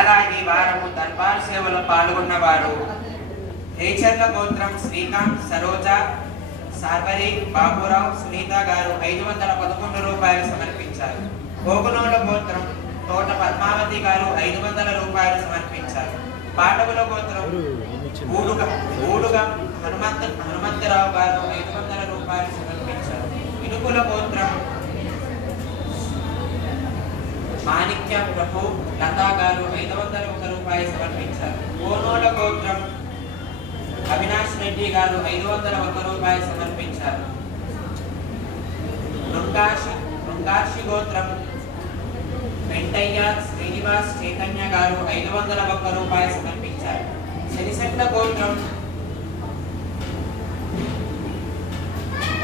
అలాగే వారము దర్బార్ సేవలో పాల్గొన్నవారు రేచర్ల గోత్రం శ్రీకాంత్, సరోజ, సార్వరి, బాబురావు, సునీత గారు 511 రూపాయలు సమర్పించారు. కోకునోల గోత్రం తోట పద్మావతి గారు 500 రూపాయలు సమర్పించారు. పాటవుల గోత్రం ఊడుగం హనుమంతరావు గారు 500 రూపాయలు సమర్పించారు. ఇనుకుల గోత్రం మాణిక్య ప్రభు లతా గారు 501 రూపాయలు సమర్పించారు. కోనోల గోత్రం అవినాష్ రెడ్డి గారు 501 రూపాయలు సమర్పించారు. రుంగాషి గోత్రం వెంటయ్య, శ్రీనివాస్, చైతన్య గారు 501 రూపాయలు సమర్పించారు. సిరిసెట్ల గోత్రం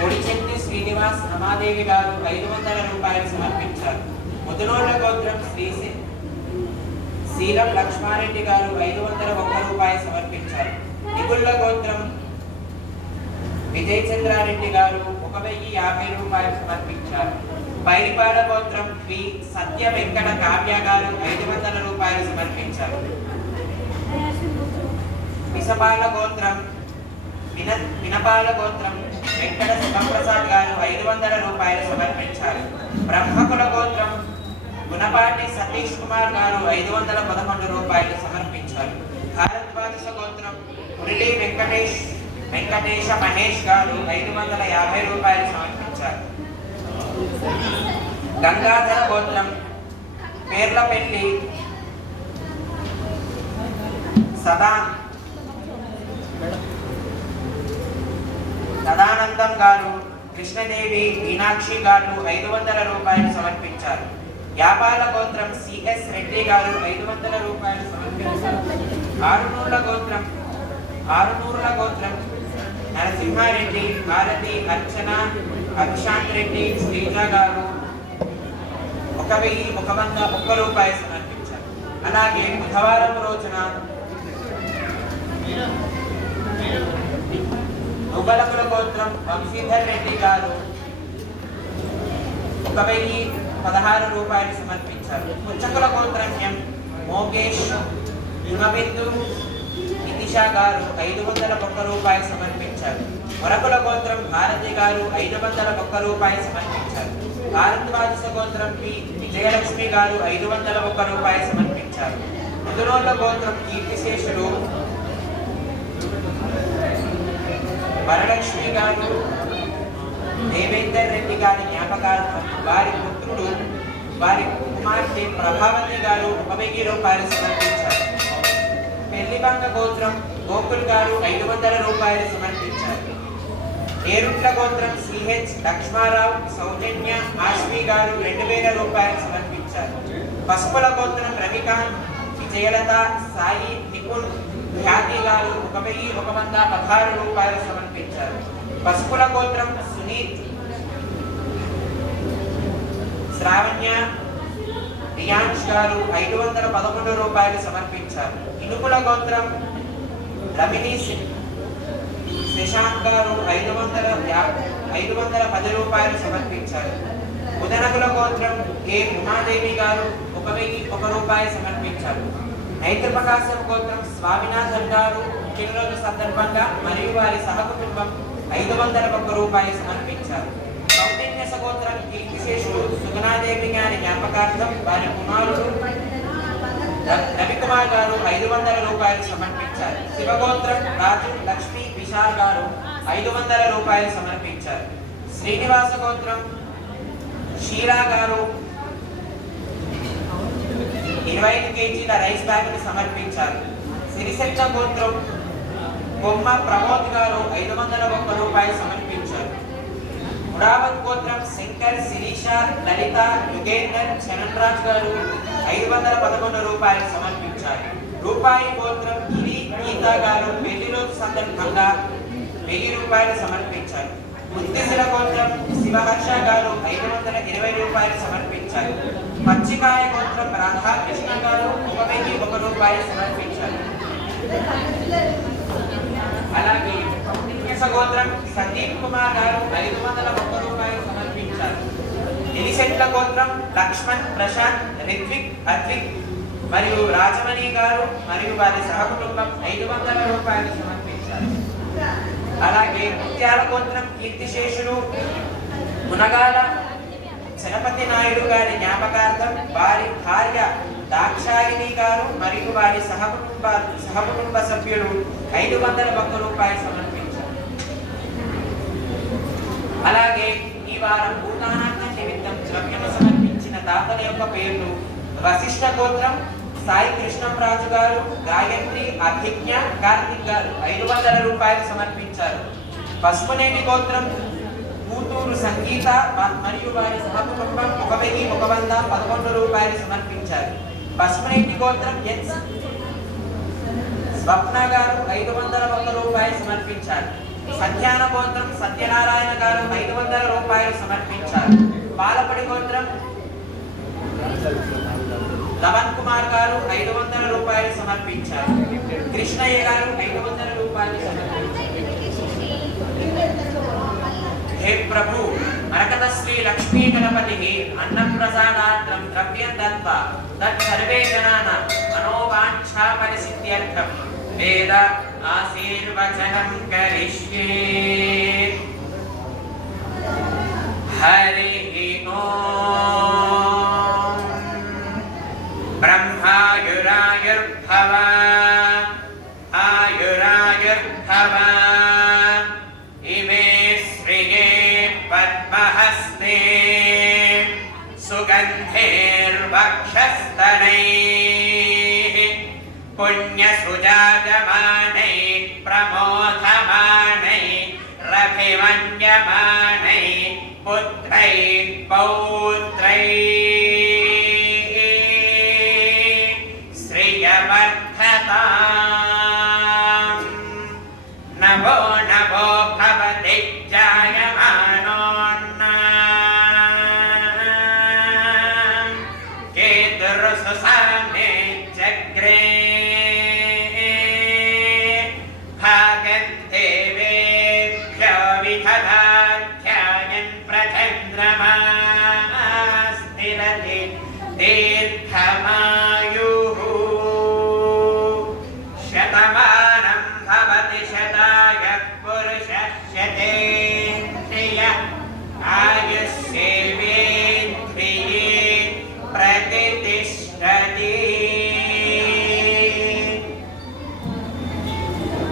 ఒడిచెట్టి శ్రీనివాస్, రమాదేవి గారు 500 రూపాయలు సమర్పించారు. ముదునోళ్ల గోత్రం శీలం లక్ష్మారెడ్డి గారు 501 రూపాయలు సమర్పించారు. నిగుళ్ల గోత్రం విజయ్ చంద్రారెడ్డి గారు 1050 రూపాయలు సమర్పించారు. బైరిపాల గోత్రం పి సత్య వెంకట కావ్య గారు 500 రూపాయలు సమర్పించారు. వినపాల గోత్రం వెంకట శివప్రసాద్ గారు 500 రూపాయలు సమర్పించారు. బ్రహ్మకుల గోత్రం గుణపాటి సతీష్ కుమార్ గారు 511 రూపాయలు సమర్పించారు. భారద్వాజ గోత్రం మురళీ వెంకటేశ మహేష్ గారు 550 రూపాయలు సమర్పించారు. గంగాధర గోత్రం పేర్లపెల్లి సదానందం గారు, కృష్ణదేవి, మీనాక్షి గారు 500 రూపాయలు సమర్పించారు. యాపాల గోత్రం సిఎస్ రెడ్డి గారు 500 రూపాయలు సమర్పించారు. ఆరునూర్ల గోత్రం నరసింహారెడ్డి, భారతి, అర్చన, అభిశాంత్ రెడ్డి, శ్రీజ గారు 1101 రూపాయలు సమర్పించారు. అలాగే బుధవారం రోజున ఉబలకుల గోత్రం వంశీధర్ రెడ్డి గారు 1016 రూపాయలు సమర్పించారు. పుచ్చకుల గోత్రం ఎం మోగేష్, యునబిందు, నితిషా గారు 501 రూపాయలు సమర్పించారు. వరకుల గోత్రం భారతి గారు 501 రూపాయలు సమర్పించారు. భారద్వాజ గోత్రం పి విజయలక్ష్మి గారు 501 రూపాయలు సమర్పించారు. ముదునోళ్ల గోత్రం కీర్తిశేషులు వరలక్ష్మి గారు, దేవేందర్ రెడ్డి గారి జ్ఞాపకార్థం వారి పుత్రుడు వారి కుమార్తె ప్రభావతి గారు 1000 రూపాయలు సమర్పించారు. పెళ్లిబంగ గోత్రం గోకుల్ గారు 500 రూపాయలు సమర్పించారు. ఏరుట్ల గోత్రం సిహెచ్ లక్ష్మారావు, సౌజన్య, ఆశ్వి గారు 2000 రూపాయలు సమర్పించారు. పసుపుల గోత్రం రవికాంత్, విజయలత, సాయి, నిపుణ్, ఖ్యాతి గారు 1116 రూపాయలు సమర్పించారు. పసుపుల గోత్రం సునీత్, శ్రావణ్య, రియాన్స్ గారు 511 రూపాయలు సమర్పించారు. ఇనుకుల గోత్రం రమిణి శశాంక్ గారు 510 రూపాయలు సమర్పించారు. ఉదనకుల గోత్రం కె ఉమాదేవి గారు 1001 రూపాయలు సమర్పించారు. నైత్రప్రకాశం గోత్రం స్వామినాథన్ గారు పుట్టినరోజు సందర్భంగా మరియు వారి సహకుటుంబం 501 రూపాయలు సమర్పించారు. సౌజన్య గోత్రం కీర్తిశేషుడు సుగుణాదేవి గారి జ్ఞాపకార్థం వారి కుమారుడు రవికుమార్ గారు 500 రూపాయలు సమర్పించారు. శివగోత్రం రాజు, లక్ష్మి, విశాల్ గారు 500 రూపాయలు సమర్పించారు. శ్రీనివాస గోత్రం షీరా గారు 25 కేజీల రైస్ బ్యాగ్ సమర్పించారు. సిరిసెట్ల గోత్రం బొమ్మ ప్రమోద్ గారు 501 రూపాయలు సమర్పించారు. ముడావత్ గోత్రం శంకర్, శిరీష, లలిత, యుగేందర్, చరణరాజ్ గారు 511 రూపాయలు సమర్పించారు. రూపాయి గోత్రం గిరి గీత గారు పెళ్లి రోజు సందర్భంగా 1000 రూపాయలు సమర్పించారు. ముత్తిశిల గోత్రం శివహర్ష గారు 520 రూపాయలు సమర్పించారు. పచ్చికాయ గోత్రం రాధాకృష్ణ గారు 1001 రూపాయలు సమర్పించారు. అలాగే గోత్రం సందీప్ కుమార్ గారు 501 రూపాయలు సమర్పించారు. ఎలిసెట్ల గోత్రం లక్ష్మణ్, ప్రశాంత్, రిత్విక్, అద్విక్ మరియు రాజమణి గారు మరియు వారి సహకుటుంబం 500 రూపాయలు సమర్పించారు. అలాగే ముత్యాల గోత్రం కీర్తిశేషులు మునగాల చలపతి నాయుడు గారి జ్ఞాపకార్థం వారి భార్య దాక్షాయిని గారు మరియు వారి సహకుటుంబ సభ్యులు 501 రూపాయలు సమర్పించారు. అలాగే ఈ వారం భూదానార్థం నిమిత్తం ద్రవ్యము సమర్పించిన దాతల యొక్క పేర్లు: వశిష్ఠ గోత్రం సాయి కృష్ణంరాజు గారు, గాయత్రి, అభిజ్ఞ, కార్తిక్ గారు 500 రూపాయలు సమర్పించారు. పసుపునేటి గోత్రం కూతూరు సంగీత మరియు వారి సహకుటుంబం 1111 రూపాయలు సమర్పించారు. పసుపునేటి గోత్రం ఎస్ స్వప్న గారు 501 రూపాయలు సమర్పించారు. సత్యాన గోత్రం సత్యనారాయణ గారు 500 రూపాయలు సమర్పించారు. బాలపడి గోత్రం లవన్ కుమార్ గారు 500 రూపాయలు సమర్పించారు. కృష్ణయ్య గారు 500 రూపాయలు సమర్పించారు. हे प्रभु मरकत श्री लक्ष्मी गणपति अन्नप्रसादात्रं द्रव्यं दत्त्वा तत्सर्वे जनानां मनोवाञ्छा परिसिद्ध्यर्थं वेद आशीर्वचनं करिष्ये। हरिः ओम्। ब्रह्मायुरायुर्भव आयुरायुर्भव इमे श्रिये पद्महस्ते सुगन्धैर्वक्षस्थलैः पुण्यसुजायमानैः प्रमोदमानैरभिमन्यमानैः पुत्रैः पौत्रैः श्रियवर्धताम्। नभो नभो भवति जायमानोऽन्नान् केतुर्सुसामे चक्रे भागन्देवेभ्यो विदधाध्यायन् प्रचन्द्रमा स्थिरति दीर्घमायुः शतमानं भवति शताय पुरुषः शतेन्द्रिय आयुष्येवेन्द्रिये प्रतिष्ठति।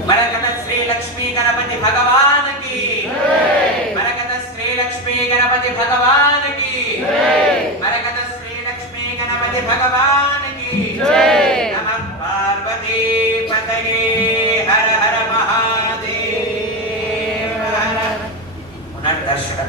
मरकत श्री लक्ष्मी गणपति भगवान की। मरकत श्री लक्ष्मी गणपति भगवान की। मरकत श्री लक्ष्मी गणपति भगवान की। नमः पार्वती पतये हर हर महादेव हर। पुनर्दर्शन